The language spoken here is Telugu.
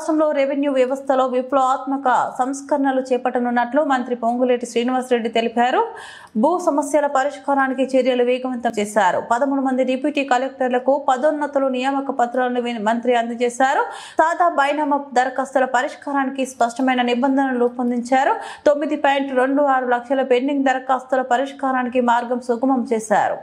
రాష్ట్రంలో రెవెన్యూ వ్యవస్థలో విప్లవాత్మక సంస్కరణలు చేపట్టనున్నట్లు మంత్రి పొంగులేటి శ్రీనివాసరెడ్డి తెలిపారు. భూ సమస్యల పరిష్కారానికి చర్యలు వేగవంతం చేశారు. 13 మంది డిప్యూటీ కలెక్టర్లకు పదోన్నతులు నియామక పత్రాలను మంత్రి అందజేశారు. సాదా బైనామా దరఖాస్తుల పరిష్కారానికి స్పష్టమైన నిబంధనలు రూపొందించారు. 9.26 లక్షల పెండింగ్ దరఖాస్తుల పరిష్కారానికి మార్గం సుగమం చేశారు.